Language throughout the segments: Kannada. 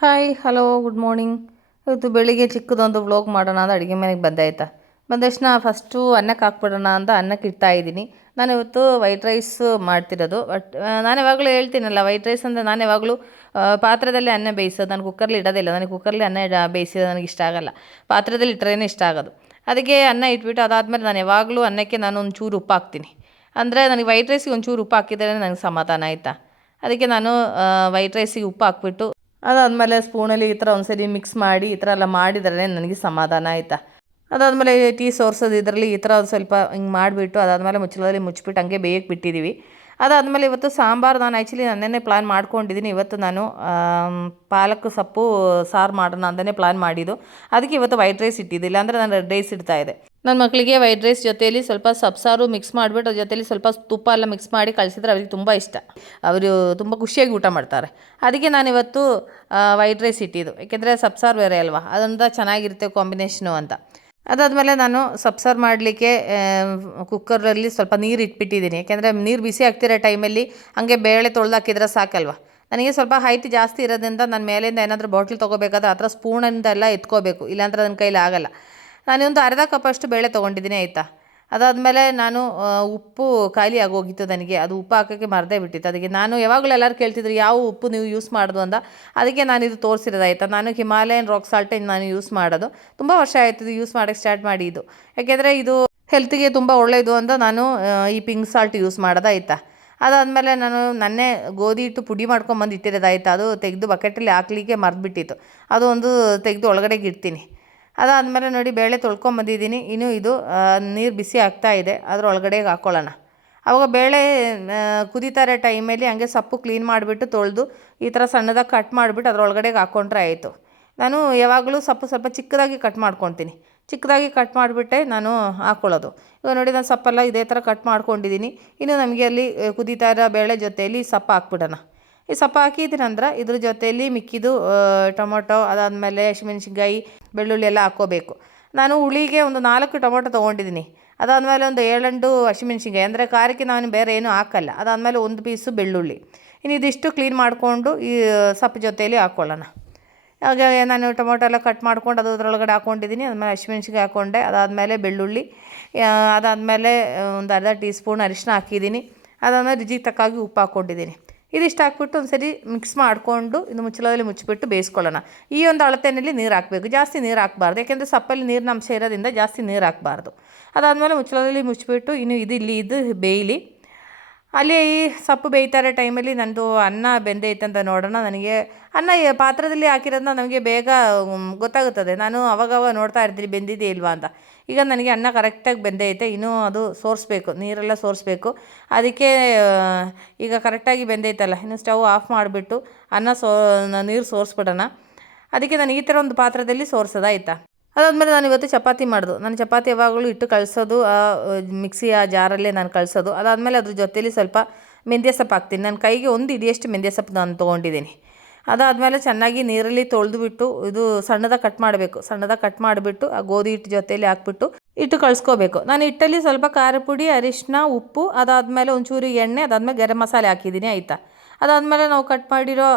Hi hello good morning. ಇವತ್ತು ಬೆಳಿಗ್ಗೆ ಚಿಕ್ಕದೊಂದು ವ್ಲಾಗ್ ಮಾಡೋಣ ಅಂತ ಅಡುಗೆ ಮನೆಗೆ ಬಂದೆ ಆಯಿತಾ. ಬಂದ ತಕ್ಷಣ ಫಸ್ಟು ಅನ್ನಕ್ಕೆ ಹಾಕ್ಬಿಡೋಣ ಅಂತ ಅನ್ನಕ್ಕೆ ಇಡ್ತಾ ಇದ್ದೀನಿ. ನಾನು ಇವತ್ತು ವೈಟ್ ರೈಸ್ ಮಾಡ್ತಿರೋದು. ಬಟ್ ನಾನು ಯಾವಾಗಲೂ ಹೇಳ್ತೀನಲ್ಲ, ವೈಟ್ ರೈಸ್ ಅಂದರೆ ನಾನು ಯಾವಾಗಲೂ ಪಾತ್ರದಲ್ಲಿ ಅನ್ನ ಬೇಯಿಸೋದು. ನಾನು ಕುಕ್ಕರ್ಲಿ ಇಡೋದಿಲ್ಲ. ನನಗೆ ಕುಕ್ಕರ್ಲಿ ಅನ್ನ ಬೇಯಿಸೋದು ನನಗೆ ಇಷ್ಟ ಆಗಲ್ಲ. ಪಾತ್ರದಲ್ಲಿ ಇಟ್ಟರೇ ಇಷ್ಟ ಆಗೋದು. ಅದಕ್ಕೆ ಅನ್ನ ಇಟ್ಬಿಟ್ಟು ಅದಾದಮೇಲೆ ನಾನು ಯಾವಾಗಲೂ ಅನ್ನಕ್ಕೆ ನಾನು ಒಂಚೂರು ಉಪ್ಪು ಹಾಕ್ತೀನಿ. ಅಂದರೆ ನನಗೆ ವೈಟ್ ರೈಸಿಗೆ ಒಂಚೂರು ಉಪ್ಪು ಹಾಕಿದರೆ ನನಗೆ ಸಮಾಧಾನ ಆಯಿತಾ. ಅದಕ್ಕೆ ನಾನು ವೈಟ್ ರೈಸಿಗೆ ಉಪ್ಪು ಹಾಕ್ಬಿಟ್ಟು ಅದಾದಮೇಲೆ ಸ್ಪೂನಲ್ಲಿ ಈ ಥರ ಒಂದ್ಸರಿ ಮಿಕ್ಸ್ ಮಾಡಿ ಈ ಥರ ಎಲ್ಲ ಮಾಡಿದರೆ ನನಗೆ ಸಮಾಧಾನ ಆಯಿತಾ. ಅದಾದಮೇಲೆ ಟೀ ಸೋರ್ಸೋದು ಇದರಲ್ಲಿ ಈ ಥರ ಒಂದು ಸ್ವಲ್ಪ ಹಿಂಗೆ ಮಾಡಿಬಿಟ್ಟು ಅದಾದಮೇಲೆ ಮುಚ್ಚಳದಲ್ಲಿ ಮುಚ್ಚಿಬಿಟ್ಟು ಹಂಗೆ ಬೇಯಕ್ಕೆ ಬಿಟ್ಟಿದ್ದೀವಿ. ಅದಾದಮೇಲೆ ಇವತ್ತು ಸಾಂಬಾರು ನಾನು ಆ್ಯಕ್ಚುಲಿ ನನ್ನೇ ಪ್ಲ್ಯಾನ್ ಮಾಡ್ಕೊಂಡಿದ್ದೀನಿ. ಇವತ್ತು ನಾನು ಪಾಲಕ್ ಸೊಪ್ಪು ಸಾರು ಮಾಡೋಣ ಅಂತಲೇ ಪ್ಲ್ಯಾನ್ ಮಾಡಿದ್ದು. ಅದಕ್ಕೆ ಇವತ್ತು ವೈಟ್ ರೈಸ್ ಇಟ್ಟಿದ್ದಿಲ್ಲ ಅಂದರೆ ನಾನು ರೆಡ್ ರೈಸ್ ಇಡ್ತಾಯಿದ್ದೆ. ನನ್ನ ಮಕ್ಕಳಿಗೆ ವೈಟ್ ರೈಸ್ ಜೊತೆಯಲ್ಲಿ ಸ್ವಲ್ಪ ಸಬ್ಸಾರು ಮಿಕ್ಸ್ ಮಾಡಿಬಿಟ್ಟು ಅದ್ರ ಜೊತೆಲಿ ಸ್ವಲ್ಪ ತುಪ್ಪ ಎಲ್ಲ ಮಿಕ್ಸ್ ಮಾಡಿ ಕಳಿಸಿದ್ರೆ ಅವ್ರಿಗೆ ತುಂಬ ಇಷ್ಟ. ಅವರು ತುಂಬ ಖುಷಿಯಾಗಿ ಊಟ ಮಾಡ್ತಾರೆ. ಅದಕ್ಕೆ ನಾನಿವತ್ತು ವೈಟ್ ರೈಸ್ ಇಟ್ಟಿದ್ದು. ಏಕೆಂದರೆ ಸಬ್ಸಾರು ಬೇರೆ ಅಲ್ವಾ, ಅದೊಂದು ಚೆನ್ನಾಗಿರುತ್ತೆ ಕಾಂಬಿನೇಷನು ಅಂತ. ಅದಾದಮೇಲೆ ನಾನು ಸಬ್ಸಾರು ಮಾಡಲಿಕ್ಕೆ ಕುಕ್ಕರಲ್ಲಿ ಸ್ವಲ್ಪ ನೀರು ಇಟ್ಬಿಟ್ಟಿದ್ದೀನಿ. ಯಾಕೆಂದರೆ ನೀರು ಬಿಸಿ ಆಗ್ತಿರೋ ಟೈಮಲ್ಲಿ ಹಾಗೆ ಬೇಳೆ ತೊಳೆದಾಕಿದ್ರೆ ಸಾಕಲ್ವ. ನನಗೆ ಸ್ವಲ್ಪ ಹೈಟ್ ಜಾಸ್ತಿ ಇರೋದ್ರಿಂದ ನಾನು ಮೇಲಿಂದ ಏನಾದರೂ ಬಾಟ್ಲ್ ತೊಗೋಬೇಕಾದ್ರೆ ಆ ಥರ ಸ್ಪೂನಿಂದ ಎಲ್ಲ ಎತ್ಕೋಬೇಕು, ಇಲ್ಲಾಂದ್ರೆ ನನ್ನ ಕೈಲಿ ಆಗಲ್ಲ. ನಾನೊಂದು ಅರ್ಧ ಕಪ್ಪಷ್ಟು ಬೇಳೆ ತೊಗೊಂಡಿದ್ದೀನಿ ಆಯಿತಾ. ಅದಾದಮೇಲೆ ನಾನು ಉಪ್ಪು ಖಾಲಿ ಆಗೋಗಿತ್ತು ನನಗೆ. ಅದು ಉಪ್ಪು ಹಾಕೋಕ್ಕೆ ಮರದೇ ಬಿಟ್ಟಿತ್ತು. ಅದಕ್ಕೆ ನಾನು ಯಾವಾಗಲೂ ಎಲ್ಲರೂ ಕೇಳ್ತಿದ್ರು ಯಾವ ಉಪ್ಪು ನೀವು ಯೂಸ್ ಮಾಡೋದು ಅಂತ. ಅದಕ್ಕೆ ನಾನು ಇದು ತೋರಿಸಿರೋದಾಯ್ತಾ. ನಾನು ಹಿಮಾಲಯನ್ ರಾಕ್ ಸಾಲ್ಟೇ ನಾನು ಯೂಸ್ ಮಾಡೋದು. ತುಂಬ ವರ್ಷ ಆಯಿತು ಇದು ಯೂಸ್ ಮಾಡೋಕ್ಕೆ ಸ್ಟಾರ್ಟ್ ಮಾಡಿ. ಇದು ಯಾಕೆಂದರೆ ಇದು ಹೆಲ್ತಿಗೆ ತುಂಬ ಒಳ್ಳೆಯದು ಅಂತ ನಾನು ಈ ಪಿಂಕ್ ಸಾಲ್ಟ್ ಯೂಸ್ ಮಾಡೋದಾಯ್ತಾ. ಅದಾದಮೇಲೆ ನಾನು ನನ್ನೇ ಗೋಧಿ ಹಿಟ್ಟು ಪುಡಿ ಮಾಡ್ಕೊಂಬಂದು ಇಟ್ಟಿರೋದಾಯ್ತಾ. ಅದು ತೆಗೆದು ಬಕೆಟಲ್ಲಿ ಹಾಕ್ಲಿಕ್ಕೆ ಮರೆದುಬಿಟ್ಟಿತ್ತು. ಅದು ಒಂದು ತೆಗೆದು ಒಳಗಡೆಗೆ ಇಡ್ತೀನಿ. ಅದಾದಮೇಲೆ ನೋಡಿ ಬೇಳೆ ತೊಳ್ಕೊಂಬಂದಿದ್ದೀನಿ. ಇನ್ನು ಇದು ನೀರು ಬಿಸಿ ಆಗ್ತಾ ಇದೆ, ಅದರೊಳಗಡೆಗೆ ಹಾಕ್ಕೊಳ್ಳೋಣ. ಆವಾಗ ಬೇಳೆ ಕುದೀತಾ ಇರೋ ಟೈಮಲ್ಲಿ ಹಂಗೆ ಸೊಪ್ಪು ಕ್ಲೀನ್ ಮಾಡಿಬಿಟ್ಟು ತೊಳೆದು ಈ ಥರ ಸಣ್ಣದಾಗಿ ಕಟ್ ಮಾಡಿಬಿಟ್ಟು ಅದರೊಳಗಡೆಗೆ ಹಾಕ್ಕೊಂಡ್ರೆ ಆಯಿತು. ನಾನು ಯಾವಾಗಲೂ ಸೊಪ್ಪು ಸ್ವಲ್ಪ ಚಿಕ್ಕದಾಗಿ ಕಟ್ ಮಾಡ್ಕೊತೀನಿ. ಚಿಕ್ಕದಾಗಿ ಕಟ್ ಮಾಡಿಬಿಟ್ಟೆ ನಾನು ಹಾಕ್ಕೊಳ್ಳೋದು. ಇವಾಗ ನೋಡಿ ನಾನು ಸೊಪ್ಪೆಲ್ಲ ಇದೇ ಥರ ಕಟ್ ಮಾಡ್ಕೊಂಡಿದ್ದೀನಿ. ಇನ್ನು ನಮಗೆ ಅಲ್ಲಿ ಕುದೀತಾ ಇರೋ ಬೇಳೆ ಜೊತೆಯಲ್ಲಿ ಸೊಪ್ಪು ಹಾಕ್ಬಿಡೋಣ. ಈ ಸೊಪ್ಪು ಹಾಕಿದ ನಂತರ ಇದ್ರ ಜೊತೆಯಲ್ಲಿ ಮಿಕ್ಕಿದ್ದು ಟೊಮೊಟೊ, ಅದಾದಮೇಲೆ ಹಸಿಮೆಣ್ಸಿನ್ಕಾಯಿ, ಬೆಳ್ಳುಳ್ಳಿ ಎಲ್ಲ ಹಾಕ್ಕೋಬೇಕು. ನಾನು ಹುಳಿಗೆ ಒಂದು 4 ಟೊಮೊಟೊ ತೊಗೊಂಡಿದ್ದೀನಿ. ಅದಾದಮೇಲೆ ಒಂದು 7 ಹಸಿಮೆಣ್ಸಿನ್ಕಾಯಿ, ಅಂದರೆ ಖಾರಕ್ಕೆ ನಾನು ಬೇರೆ ಏನೂ ಹಾಕಲ್ಲ. ಅದಾದಮೇಲೆ 1 ಪೀಸು ಬೆಳ್ಳುಳ್ಳಿ. ಇನ್ನು ಇದಿಷ್ಟು ಕ್ಲೀನ್ ಮಾಡಿಕೊಂಡು ಈ ಸೊಪ್ಪು ಜೊತೆಯಲ್ಲಿ ಹಾಕ್ಕೊಳ್ಳೋಣ. ಹಾಗೆ ನಾನು ಟೊಮೊಟೊ ಎಲ್ಲ ಕಟ್ ಮಾಡ್ಕೊಂಡು ಅದರೊಳಗಡೆ ಹಾಕ್ಕೊಂಡಿದ್ದೀನಿ. ಆದಮೇಲೆ ಹಸಿಮೆಣ್ಸಿನ್ಕಾಯಿ ಹಾಕ್ಕೊಂಡೆ. ಅದಾದಮೇಲೆ ಬೆಳ್ಳುಳ್ಳಿ, ಅದಾದಮೇಲೆ ಒಂದು ಅರ್ಧ ಟೀ ಸ್ಪೂನ್ ಅರಿಶಿನ ಹಾಕಿದ್ದೀನಿ. ಅದಾದಮೇಲೆ ರುಚಿಗೆ ತಕ್ಕಾಗಿ ಉಪ್ಪು ಹಾಕ್ಕೊಂಡಿದ್ದೀನಿ. ಇದಿಷ್ಟು ಹಾಕ್ಬಿಟ್ಟು ಒಂದು ಸರಿ ಮಿಕ್ಸ್ ಮಾಡಿಕೊಂಡು ಇದು ಮುಚ್ಚಳದಲ್ಲಿ ಮುಚ್ಚಿಬಿಟ್ಟು ಬೇಯಿಸ್ಕೊಳ್ಳೋಣ. ಈ ಒಂದು ಅಳತೆಯಲ್ಲಿ ನೀರು ಹಾಕಬೇಕು, ಜಾಸ್ತಿ ನೀರು ಹಾಕಬಾರ್ದು. ಯಾಕೆಂದರೆ ಸಪ್ಪಲ್ಲಿ ನೀರಿನ ಅಂಶ ಇರೋದ್ರಿಂದ ಜಾಸ್ತಿ ನೀರು ಹಾಕಬಾರ್ದು. ಅದಾದಮೇಲೆ ಮುಚ್ಚಳದಲ್ಲಿ ಮುಚ್ಚಿಬಿಟ್ಟು ಇನ್ನು ಇದು ಬೇಯಲಿ. ಅಲ್ಲಿ ಈ ಸೊಪ್ಪು ಬೇಯ್ತಾ ಇರೋ ಟೈಮಲ್ಲಿ ನಂದು ಅನ್ನ ಬೆಂದೈತೆ ಅಂತ ನೋಡೋಣ. ನನಗೆ ಅನ್ನ ಪಾತ್ರದಲ್ಲಿ ಹಾಕಿರೋದನ್ನ ನಮಗೆ ಬೇಗ ಗೊತ್ತಾಗುತ್ತದೆ. ನಾನು ಅವಾಗವಾಗ ನೋಡ್ತಾ ಇರ್ತೀನಿ ಬೆಂದಿದೆ ಇಲ್ವಾ ಅಂತ. ಈಗ ನನಗೆ ಅನ್ನ ಕರೆಕ್ಟಾಗಿ ಬೆಂದೈತೆ. ಇನ್ನೂ ಅದು ಸೋರಿಸ್ಬೇಕು, ನೀರೆಲ್ಲ ಸೋರಿಸ್ಬೇಕು. ಅದಕ್ಕೆ ಈಗ ಕರೆಕ್ಟಾಗಿ ಬೆಂದೈತಲ್ಲ, ಇನ್ನು ಸ್ಟವ್ ಆಫ್ ಮಾಡಿಬಿಟ್ಟು ನೀರು ಸೋರಿಸ್ಬಿಡೋಣ. ಅದಕ್ಕೆ ನಾನು ಈ ಥರ ಒಂದು ಪಾತ್ರದಲ್ಲಿ ಸೋರಿಸೋದಾಯ್ತಾ. ಅದಾದಮೇಲೆ ನಾನು ಇವತ್ತು ಚಪಾತಿ ಮಾಡಿದ್ದು. ನಾನು ಚಪಾತಿ ಯಾವಾಗಲೂ ಇಟ್ಟು ಕಳಿಸೋದು ಮಿಕ್ಸಿಯ ಜಾರಲ್ಲೇ ನಾನು ಕಳಿಸೋದು. ಅದಾದಮೇಲೆ ಅದ್ರ ಜೊತೆಲಿ ಸ್ವಲ್ಪ ಮೆಂತ್ಯ ಸೊಪ್ಪು ಹಾಕ್ತೀನಿ. ನನ್ನ ಕೈಗೆ 1 ಹಿಡಿಯಷ್ಟು ಮೆಂತ್ಯ ಸೊಪ್ಪು ನಾನು ತೊಗೊಂಡಿದ್ದೀನಿ. ಅದಾದಮೇಲೆ ಚೆನ್ನಾಗಿ ನೀರಲ್ಲಿ ತೊಳೆದುಬಿಟ್ಟು ಇದು ಸಣ್ಣದಾಗಿ ಕಟ್ ಮಾಡಬೇಕು. ಸಣ್ಣದಾಗಿ ಕಟ್ ಮಾಡಿಬಿಟ್ಟು ಆ ಗೋಧಿ ಹಿಟ್ಟು ಜೊತೆಯಲ್ಲಿ ಹಾಕ್ಬಿಟ್ಟು ಇಟ್ಟು ಕಳಿಸ್ಕೋಬೇಕು. ನಾನು ಹಿಟ್ಟಲ್ಲಿ ಸ್ವಲ್ಪ ಖಾರ ಪುಡಿ, ಅರಿಶಿನ, ಉಪ್ಪು, ಅದಾದಮೇಲೆ ಒಂಚೂರು ಎಣ್ಣೆ, ಅದಾದಮೇಲೆ ಗರಂ ಮಸಾಲೆ ಹಾಕಿದ್ದೀನಿ ಆಯಿತಾ. ಅದಾದಮೇಲೆ ನಾವು ಕಟ್ ಮಾಡಿರೋ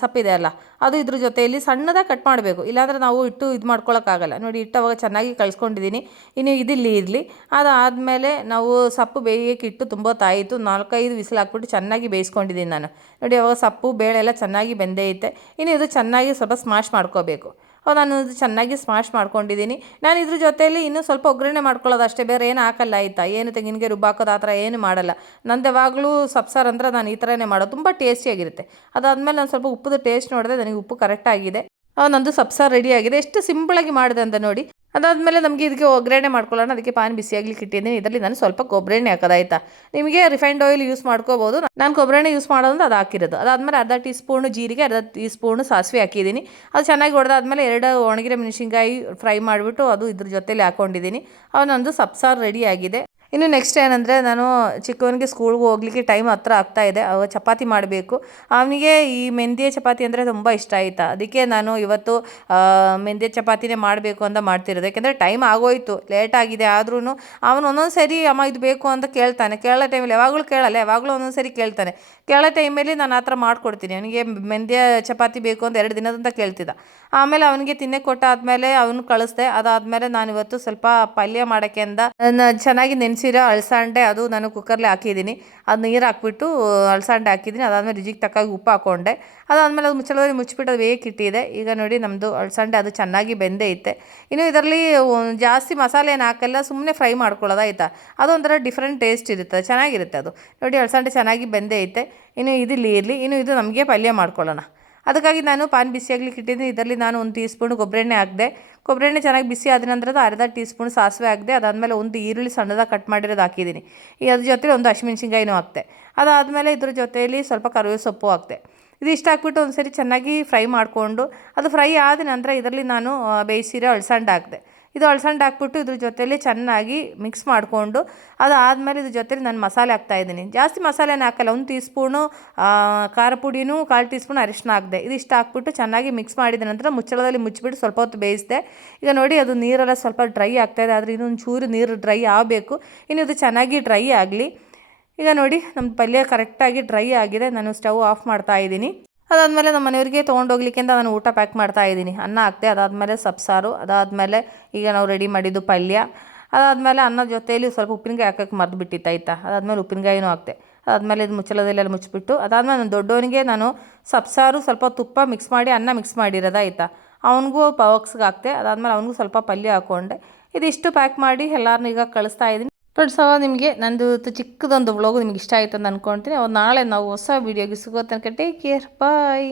ಸೊಪ್ಪಿದೆ ಅಲ್ಲ, ಅದು ಇದ್ರ ಜೊತೆಯಲ್ಲಿ ಸಣ್ಣದಾಗಿ ಕಟ್ ಮಾಡಬೇಕು. ಇಲ್ಲಾಂದರೆ ನಾವು ಇಟ್ಟು ಇದು ಮಾಡ್ಕೊಳ್ಳೋಕ್ಕಾಗಲ್ಲ. ನೋಡಿ ಹಿಟ್ಟು ಅವಾಗ ಚೆನ್ನಾಗಿ ಕಳಿಸ್ಕೊಂಡಿದ್ದೀನಿ. ಇನ್ನು ಇದಿಲ್ಲಿ ಇರಲಿ. ಅದಾದಮೇಲೆ ನಾವು ಸೊಪ್ಪು ಬೇಯಕ್ಕೆ ಇಟ್ಟು ತುಂಬ ತಾಯಿತು 4-5 ವಿಸಿಲ್ ಹಾಕ್ಬಿಟ್ಟು ಚೆನ್ನಾಗಿ ಬೇಯಿಸ್ಕೊಂಡಿದ್ದೀನಿ ನಾನು. ನೋಡಿ ಅವಾಗ ಸೊಪ್ಪು ಬೇಳೆ ಎಲ್ಲ ಚೆನ್ನಾಗಿ ಬೆಂದೈತೆ. ಇನ್ನು ಇದು ಚೆನ್ನಾಗಿ ಸ್ವಲ್ಪ ಸ್ಮ್ಯಾಶ್ ಮಾಡ್ಕೋಬೇಕು. ನಾನು ಇದು ಚೆನ್ನಾಗಿ ಸ್ಮ್ಯಾಶ್ ಮಾಡ್ಕೊಂಡಿದ್ದೀನಿ. ನಾನು ಇದ್ರ ಜೊತೆಯಲ್ಲಿ ಇನ್ನೂ ಸ್ವಲ್ಪ ಒಗ್ಗರಣೆ ಮಾಡ್ಕೊಳ್ಳೋದು ಅಷ್ಟೇ, ಬೇರೆ ಏನು ಹಾಕಲ್ಲ ಆಯಿತಾ. ಏನು ತೆಂಗಿನಕಾಯಿ ರುಬ್ಬಾಕೋದು ಆ ಥರ ಏನು ಮಾಡಲ್ಲ. ನಂದು ಯಾವಾಗಲೂ ಸಬ್ಸಾರು ಅಂದರೆ ನಾನು ಈ ಥರನೇ ಮಾಡೋದು, ತುಂಬ ಟೇಸ್ಟಿಯಾಗಿರುತ್ತೆ. ಅದಾದಮೇಲೆ ನಾನು ಸ್ವಲ್ಪ ಉಪ್ಪುದು ಟೇಸ್ಟ್ ನೋಡಿದೆ, ನನಗೆ ಉಪ್ಪು ಕರೆಕ್ಟಾಗಿದೆ. ನಂದು ಸಬ್ಸಾರು ರೆಡಿ ಆಗಿದೆ. ಎಷ್ಟು ಸಿಂಪಳಾಗಿ ಮಾಡಿದೆ ಅಂತ ನೋಡಿ. ಅದಾದಮೇಲೆ ನಮಗೆ ಇದಕ್ಕೆ ಒಗ್ಗರಣೆ ಮಾಡ್ಕೊಳ್ಳೋಣ. ಅದಕ್ಕೆ ಪಾನ್ ಬಿಸಿಯಾಗ್ಲಿಕ್ಕೆ ಇಟ್ಟಿದ್ದೀನಿ. ಇದರಲ್ಲಿ ನಾನು ಸ್ವಲ್ಪ ಕೊಬ್ಬರಿ ಹಾಕೋದಾಯ್ತಾ. ನಿಮಗೆ ರಿಫೈನ್ಡ್ ಆಯಿಲ್ ಯೂಸ್ ಮಾಡ್ಕೋಬೋದು. ನಾನು ಕೊಬ್ಬರಿ ಯೂಸ್ ಮಾಡೋದು ಅದು ಹಾಕಿರೋದು. ಅದಾದಮೇಲೆ ಅರ್ಧ ಟೀ ಸ್ಪೂನು ಜೀರಿಗೆ, ಅರ್ಧ ಟೀ ಸ್ಪೂನು ಸಾಸಿವೆ ಹಾಕಿದ್ದೀನಿ. ಅದು ಚೆನ್ನಾಗಿ ಹೊಡೆದಾದ್ಮೇಲೆ 2 ಒಣಗಿರೋ ಮೆಣಸಿನ್ಕಾಯಿ ಫ್ರೈ ಮಾಡಿಬಿಟ್ಟು ಅದು ಇದ್ರ ಜೊತೆಲಿ ಹಾಕ್ಕೊಂಡಿದ್ದೀನಿ. ನಂದು ಸಬ್ಸಾರು ರೆಡಿ ಆಗಿದೆ. ಇನ್ನು ನೆಕ್ಸ್ಟ್ ಏನಂದರೆ ನಾನು ಚಿಕ್ಕವನಿಗೆ ಸ್ಕೂಲ್ಗೆ ಹೋಗ್ಲಿಕ್ಕೆ ಟೈಮ್ ಹತ್ರ ಆಗ್ತಾ ಇದೆ. ಅವ ಚಪಾತಿ ಮಾಡಬೇಕು. ಅವನಿಗೆ ಈ ಮೆಂತ್ಯ ಚಪಾತಿ ಅಂದರೆ ತುಂಬ ಇಷ್ಟ ಆಯಿತಾ. ಅದಕ್ಕೆ ನಾನು ಇವತ್ತು ಮೆಂತ್ಯ ಚಪಾತಿನೇ ಮಾಡಬೇಕು ಅಂತ ಮಾಡ್ತಿರೋದು. ಯಾಕೆಂದರೆ ಟೈಮ್ ಆಗೋಯ್ತು, ಲೇಟ್ ಆಗಿದೆ. ಆದ್ರೂ ಅವನು ಒಂದೊಂದು ಸರಿ ಅಮ್ಮ ಇದು ಬೇಕು ಅಂತ ಕೇಳ್ತಾನೆ. ಕೇಳೋ ಟೈಮಲ್ಲಿ ಯಾವಾಗಲೂ ಕೇಳಲ್ಲ, ಯಾವಾಗಲೂ ಒಂದೊಂದು ಸರಿ ಕೇಳ್ತಾನೆ. ಕೇಳೋ ಟೈಮಲ್ಲಿ ನಾನು ಆ ಥರ ಮಾಡಿಕೊಡ್ತೀನಿ. ಅವನಿಗೆ ಮೆಂತ್ಯ ಚಪಾತಿ ಬೇಕು ಅಂತ 2 ದಿನದಿಂದ ಕೇಳ್ತಿದ್ದ. ಆಮೇಲೆ ಅವನಿಗೆ ತಿನ್ನಕ್ಕೆ ಕೊಟ್ಟಾದ್ಮೇಲೆ ಅವನು ಕಳಿಸ್ದೆ. ಅದಾದಮೇಲೆ ನಾನು ಇವತ್ತು ಸ್ವಲ್ಪ ಪಲ್ಯ ಮಾಡೋಕ್ಕೆ ಅಂದ ಚೆನ್ನಾಗಿ ನೆನೆಸಿರೋ ಅಳಸಂಡೆ ಅದು ನಾನು ಕುಕ್ಕರ್ಲಿ ಹಾಕಿದ್ದೀನಿ. ಅದು ನೀರು ಹಾಕ್ಬಿಟ್ಟು ಅಳಸಂಡೆ ಹಾಕಿದ್ದೀನಿ. ಅದಾದಮೇಲೆ ರುಚಿಗೆ ತಕ್ಕಾಗಿ ಉಪ್ಪು ಹಾಕ್ಕೊಂಡೆ. ಅದಾದಮೇಲೆ ಅದು ಮುಚ್ಚಳದಲ್ಲಿ ಮುಚ್ಚಿಬಿಟ್ಟು ಅದು ಇಟ್ಟಿದೆ. ಈಗ ನೋಡಿ ನಮ್ಮದು ಅಳಸಂಡೆ ಅದು ಚೆನ್ನಾಗಿ ಬೆಂದೈತೆ. ಇನ್ನು ಇದರಲ್ಲಿ ಜಾಸ್ತಿ ಮಸಾಲೆ ಏನು ಹಾಕಲ್ಲ, ಸುಮ್ಮನೆ ಫ್ರೈ ಮಾಡ್ಕೊಳ್ಳೋದು ಆಯಿತಾ. ಅದೊಂಥರ ಡಿಫ್ರೆಂಟ್ ಟೇಸ್ಟ್ ಇರುತ್ತೆ, ಚೆನ್ನಾಗಿರುತ್ತೆ ಅದು. ನೋಡಿ ಅಳಸಂಡೆ ಚೆನ್ನಾಗಿ ಬೆಂದೈತೆ. ಇನ್ನು ಇದಿಲ್ಲಿ ಇರಲಿ. ಇನ್ನು ಇದು ನಮಗೆ ಪಲ್ಯ ಮಾಡ್ಕೊಳ್ಳೋಣ. ಅದಕ್ಕಾಗಿ ನಾನು ಪಾನ್ ಬಿಸಿಯಾಗ್ಲಿಕ್ಕೆ ಇಟ್ಟಿದ್ದೀನಿ. ಇದರಲ್ಲಿ ನಾನು 1 ಟೀ ಸ್ಪೂನ್ ಕೊಬ್ಬರಿ ಎಣ್ಣೆ ಹಾಕಿದೆ. ಕೊಬ್ಬರಿ ಎಣ್ಣೆ ಚೆನ್ನಾಗಿ ಬಿಸಿ ಆದ ನಂತರ ಅರ್ಧ ಟೀ ಸ್ಪೂನ್ ಸಾಸಿವೆ ಹಾಕಿದೆ. ಅದಾದಮೇಲೆ 1 ಈರುಳ್ಳಿ ಸಣ್ಣದಾಗಿ ಕಟ್ ಮಾಡಿರೋದು ಹಾಕಿದ್ದೀನಿ. ಅದ್ರ ಜೊತೆ 1 ಹಸಿಮೆಣ್ಸಿನ್ಕಾಯಿನೂ ಹಾಕ್ತೆ. ಅದಾದಮೇಲೆ ಇದ್ರ ಜೊತೆಯಲ್ಲಿ ಸ್ವಲ್ಪ ಕರಿಬೇವು ಸೊಪ್ಪು ಹಾಕ್ತೆ. ಇದಿಷ್ಟು ಹಾಕ್ಬಿಟ್ಟು ಒಂದು ಸರಿ ಚೆನ್ನಾಗಿ ಫ್ರೈ ಮಾಡಿಕೊಂಡು, ಅದು ಫ್ರೈ ಆದ ನಂತರ ಇದರಲ್ಲಿ ನಾನು ಬೇಯಿಸಿರೋ ಅಳಸಂಡೆ ಹಾಕಿದೆ. ಇದು ಅಳಸಂಡೆ ಹಾಕ್ಬಿಟ್ಟು ಇದ್ರ ಜೊತೆಯಲ್ಲಿ ಚೆನ್ನಾಗಿ ಮಿಕ್ಸ್ ಮಾಡಿಕೊಂಡು, ಅದಾದಮೇಲೆ ಇದ್ರ ಜೊತೆಲಿ ನಾನು ಮಸಾಲೆ ಹಾಕ್ತಾಯಿದ್ದೀನಿ. ಜಾಸ್ತಿ ಮಸಾಲೆನ ಹಾಕಲ್ಲ. 1 ಟೀ ಸ್ಪೂನು ಖಾರ ಪುಡಿನೂ 1/4 ಟೀ ಸ್ಪೂನ್ ಅರಿಶಿನ ಹಾಕಿದೆ. ಇದಿಷ್ಟು ಹಾಕ್ಬಿಟ್ಟು ಚೆನ್ನಾಗಿ ಮಿಕ್ಸ್ ಮಾಡಿದ ನಂತರ ಮುಚ್ಚಳದಲ್ಲಿ ಮುಚ್ಚಿಬಿಟ್ಟು ಸ್ವಲ್ಪ ಹೊತ್ತು ಬೇಯಿಸಿದೆ. ಈಗ ನೋಡಿ ಅದು ನೀರೆಲ್ಲ ಸ್ವಲ್ಪ ಡ್ರೈ ಆಗ್ತಾಯಿದೆ. ಆದರೆ ಇನ್ನೊಂದು ಚೂರು ನೀರು ಡ್ರೈ ಆಗಬೇಕು. ಇನ್ನು ಇದು ಚೆನ್ನಾಗಿ ಡ್ರೈ ಆಗಲಿ. ಈಗ ನೋಡಿ ನಮ್ಮ ಪಲ್ಯ ಕರೆಕ್ಟಾಗಿ ಡ್ರೈ ಆಗಿದೆ. ನಾನು ಸ್ಟವ್ ಆಫ್ ಮಾಡ್ತಾ ಇದ್ದೀನಿ. ಅದಾದಮೇಲೆ ನಮ್ಮ ಮನೆಯವರಿಗೆ ತೊಗೊಂಡೋಗ್ಲಿಕ್ಕೆ ಅಂತ ನಾನು ಊಟ ಪ್ಯಾಕ್ ಮಾಡ್ತಾ ಇದ್ದೀನಿ. ಅನ್ನ ಹಾಕ್ದೆ, ಅದಾದಮೇಲೆ ಸಬ್ಸಾರು, ಅದಾದಮೇಲೆ ಈಗ ನಾವು ರೆಡಿ ಮಾಡಿದ್ದು ಪಲ್ಯ, ಅದಾದಮೇಲೆ ಅನ್ನದ ಜೊತೆಯಲ್ಲಿ ಸ್ವಲ್ಪ ಉಪ್ಪಿನಕಾಯಿ ಹಾಕೋಕ್ಕೆ ಮರೆತು ಬಿಟ್ಟಿತ್ತಾಯ್ತಾ. ಅದಾದಮೇಲೆ ಉಪ್ಪಿನಕಾಯಿನೂ ಹಾಕ್ತೆ. ಅದಾದಮೇಲೆ ಇದು ಮುಚ್ಚಳದಲ್ಲೆಲ್ಲ ಮುಚ್ಚಿಬಿಟ್ಟು, ಅದಾದಮೇಲೆ ನಾನು ದೊಡ್ಡವನಿಗೆ ನಾನು ಸಬ್ಸಾರು ಸ್ವಲ್ಪ ತುಪ್ಪ ಮಿಕ್ಸ್ ಮಾಡಿ ಅನ್ನ ಮಿಕ್ಸ್ ಮಾಡಿರೋದಾಯ್ತಾ, ಅವನಿಗೂ ಬಾಕ್ಸ್ಗೆ ಹಾಕ್ತೆ. ಅದಾದಮೇಲೆ ಅವನಿಗೂ ಸ್ವಲ್ಪ ಪಲ್ಯ ಹಾಕ್ಕೊಂಡೆ. ಇದಿಷ್ಟು ಪ್ಯಾಕ್ ಮಾಡಿ ಎಲ್ಲರನ್ನೂ ಈಗ ಕಳಿಸ್ತಾ ಇದ್ದೀನಿ. ಫ್ರೆಂಡ್ಸ್, ನಿಮಗೆ ನಂದು ಚಿಕ್ಕದೊಂದು ವ್ಲಾಗು ನಿಮ್ಗೆ ಇಷ್ಟ ಆಯಿತು ಅಂತ ಅಂದ್ಕೊಳ್ತೀನಿ. ನಾಳೆ ನಾವು ಹೊಸ ವೀಡಿಯೋಗೆ ಸಿಗೋ ತನಕ ಟೇಕ್ ಕೇರ್, ಬಾಯ್.